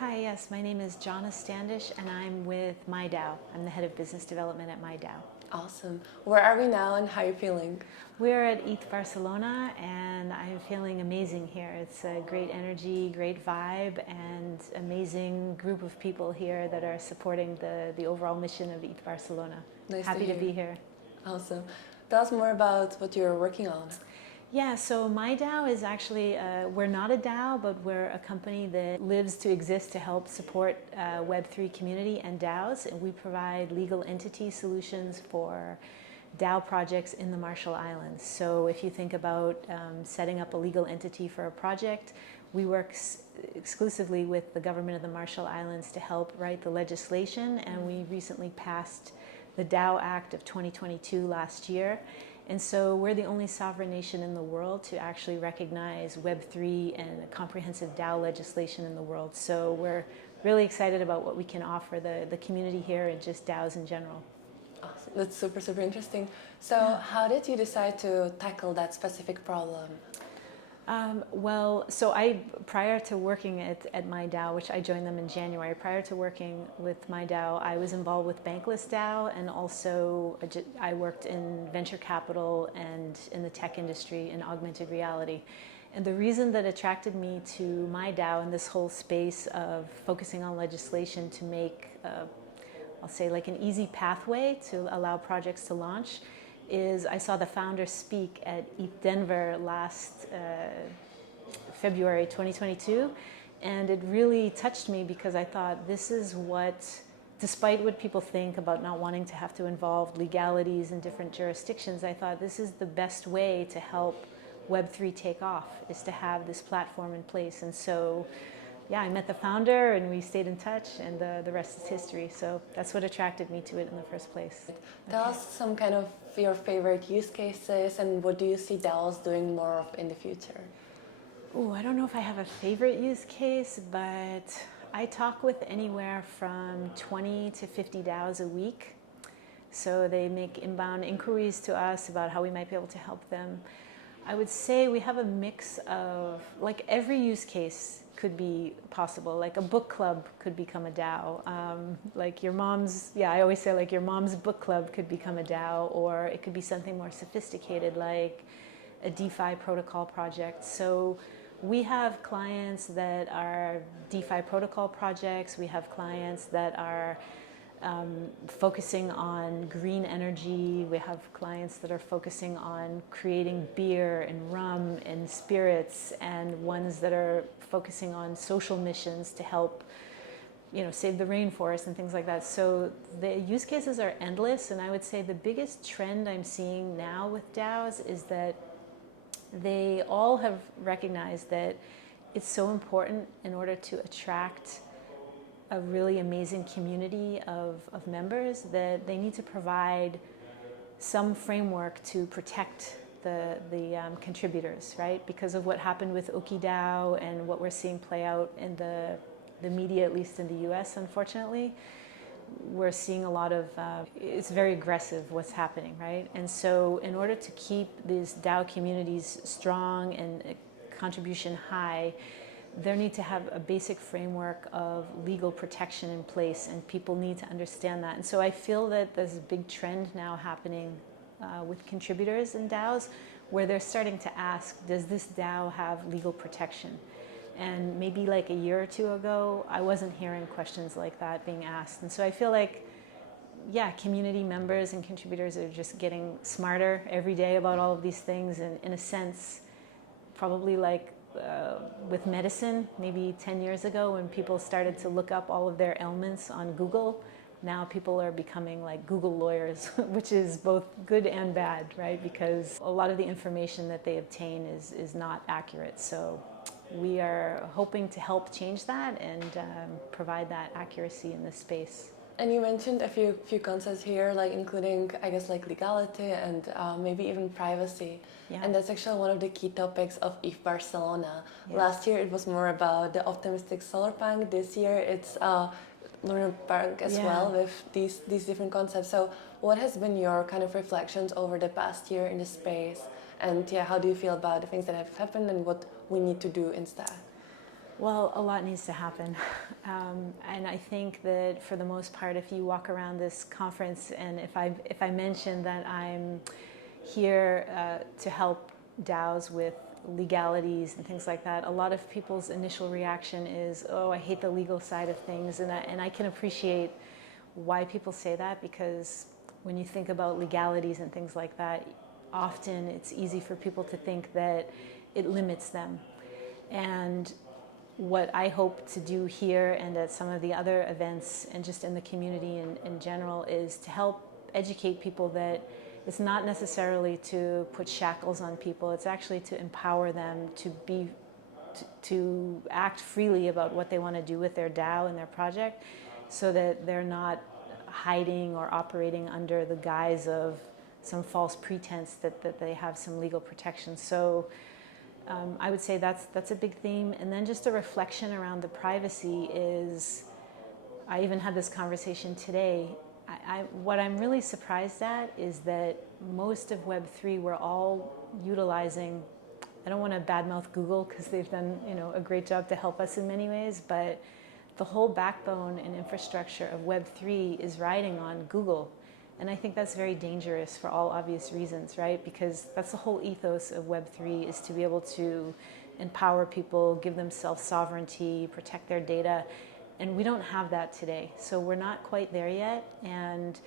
Hi, yes, my name is Jawna Standish and I'm with MI DAO. I'm the head of business development at MI DAO. Awesome. Where are we now and how are you feeling? We're at Eth Barcelona and I'm feeling amazing here. It's a great energy, great vibe, and amazing group of people here that are supporting the overall mission of Eth Barcelona. Nice Happy to to hear. be here. Awesome. Tell us more about what you're working on. Yeah, so MI DAO is actually, we're not a DAO, but we're a company that lives to exist to help support Web3 community and DAOs. And we provide legal entity solutions for DAO projects in the Marshall Islands. So if you think about setting up a legal entity for a project, we work exclusively with the government of the Marshall Islands to help write the legislation. And we recently passed the DAO Act of 2022 last year. And so we're the only sovereign nation in the world to actually recognize Web3 and comprehensive DAO legislation in the world. So we're really excited about what we can offer the community here and just DAOs in general. Awesome. That's super, super interesting. So how did you decide to tackle that specific problem? Prior to working at MI DAO, which I joined them in January, prior to working with MI DAO, I was involved with Bankless DAO, and also I worked in venture capital and in the tech industry in augmented reality. And the reason that attracted me to MI DAO and this whole space of focusing on legislation to make, I'll say, like an easy pathway to allow projects to launch is I saw the founder speak at ETH Denver last February 2022, and it really touched me because I thought this is what, despite what people think about not wanting to have to involve legalities in different jurisdictions, I thought this is the best way to help Web3 take off, is to have this platform in place. And so yeah, I met the founder and we stayed in touch, and the rest is history. So that's what attracted me to it in the first place. Tell us some kind of your favorite use cases and what do you see DAOs doing more of in the future? Ooh, I don't know if I have a favorite use case, but I talk with anywhere from 20 to 50 DAOs a week. So they make inbound inquiries to us about how we might be able to help them. I would say we have a mix of, like, every use case could be possible. Like a book club could become a DAO. Like your mom's, I always say, like, your mom's book club could become a DAO, or it could be something more sophisticated like a DeFi protocol project. So we have clients that are DeFi protocol projects. We have clients that are focusing on green energy. We have clients that are focusing on creating beer and rum and spirits, and ones that are focusing on social missions to help, save the rainforest and things like that. So the use cases are endless, and I would say the biggest trend I'm seeing now with DAOs is that they all have recognized that it's so important in order to attract a really amazing community of members that they need to provide some framework to protect the contributors, right? Because of what happened with OkiDAO and what we're seeing play out in the media, at least in the US, unfortunately, we're seeing a lot of, it's very aggressive what's happening, right? And so in order to keep these DAO communities strong and contribution high, there need to have a basic framework of legal protection in place, and people need to understand that. And so I feel that there's a big trend now happening with contributors in DAOs where they're starting to ask, does this DAO have legal protection? And maybe like a year or two ago, I wasn't hearing questions like that being asked. And so I feel like, community members and contributors are just getting smarter every day about all of these things. And in a sense, probably like with medicine, maybe 10 years ago when people started to look up all of their ailments on Google, now people are becoming like Google lawyers, which is both good and bad, right? Because a lot of the information that they obtain is not accurate. So we are hoping to help change that and provide that accuracy in this space. And you mentioned a few concepts here, like including, I guess, like legality and maybe even privacy. Yeah. And that's actually one of the key topics of Eth Barcelona. Yeah. Last year it was more about the optimistic solar punk. This year it's lunar punk as well, with these different concepts. So what has been your kind of reflections over the past year in the space? And how do you feel about the things that have happened and what we need to do instead? Well, a lot needs to happen. And I think that for the most part, if you walk around this conference, and if I mention that I'm here to help DAOs with legalities and things like that, a lot of people's initial reaction is, oh, I hate the legal side of things. And I can appreciate why people say that, because when you think about legalities and things like that, often it's easy for people to think that it limits them. And what I hope to do here and at some of the other events and just in the community in general is to help educate people that it's not necessarily to put shackles on people. It's actually to empower them to act freely about what they want to do with their DAO and their project, so that they're not hiding or operating under the guise of some false pretense that they have some legal protection. So I would say that's a big theme. And then just a reflection around the privacy is, I even had this conversation today. What I'm really surprised at is that most of Web3 we're all utilizing. I don't want to badmouth Google because they've done a great job to help us in many ways, but the whole backbone and infrastructure of Web3 is riding on Google. And I think that's very dangerous for all obvious reasons, right? Because that's the whole ethos of Web3, is to be able to empower people, give them self-sovereignty, protect their data. And we don't have that today. So we're not quite there yet. And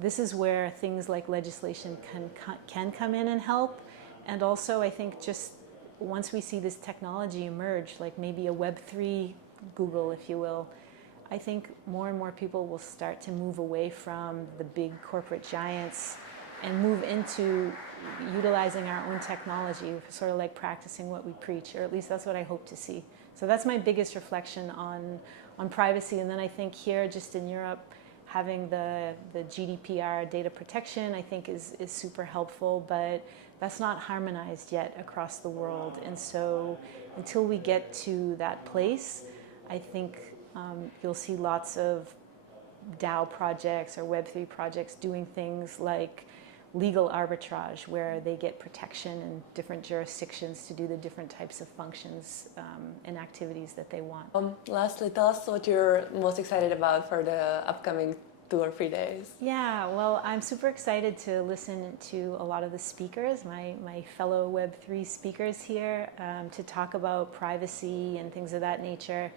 this is where things like legislation can come in and help. And also, I think just once we see this technology emerge, like maybe a Web3 Google, if you will, I think more and more people will start to move away from the big corporate giants and move into utilizing our own technology, sort of like practicing what we preach, or at least that's what I hope to see. So that's my biggest reflection on privacy. And then I think here, just in Europe, having the GDPR data protection, I think is super helpful, but that's not harmonized yet across the world. And so until we get to that place, I think you'll see lots of DAO projects or Web3 projects doing things like legal arbitrage, where they get protection in different jurisdictions to do the different types of functions and activities that they want. Lastly, tell us what you're most excited about for the upcoming 2 or 3 days. Yeah, well, I'm super excited to listen to a lot of the speakers, my fellow Web3 speakers here, to talk about privacy and things of that nature.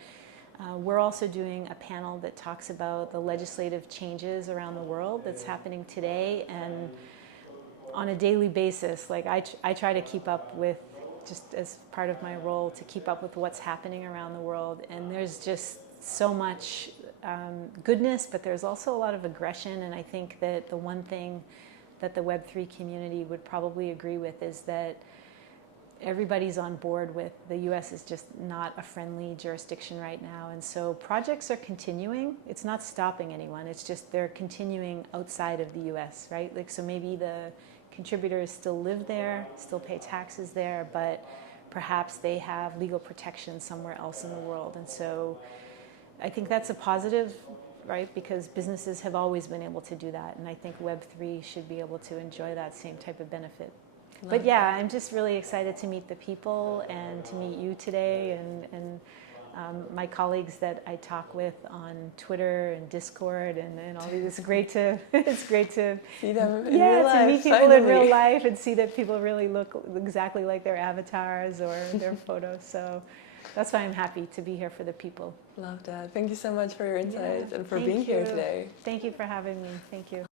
We're also doing a panel that talks about the legislative changes around the world that's happening today, and on a daily basis, like I try to keep up with, just as part of my role, to keep up with what's happening around the world. And there's just so much goodness, but there's also a lot of aggression. And I think that the one thing that the Web3 community would probably agree with is that everybody's on board with the US is just not a friendly jurisdiction right now. And so projects are continuing. It's not stopping anyone. It's just they're continuing outside of the US, right? Like, so maybe the contributors still live there, still pay taxes there, but perhaps they have legal protection somewhere else in the world. And so I think that's a positive, right? Because businesses have always been able to do that. And I think Web3 should be able to enjoy that same type of benefit. But yeah, I'm just really excited to meet the people and to meet you today, and my colleagues that I talk with on Twitter and Discord and all these. It's great to See them in real life, to meet people finally. in real life and see that people really look exactly like their avatars or their photos. So that's why I'm happy to be here for the people. Love that. Thank you so much for your insights and for Thank being here you. today. Thank you for having me. Thank you.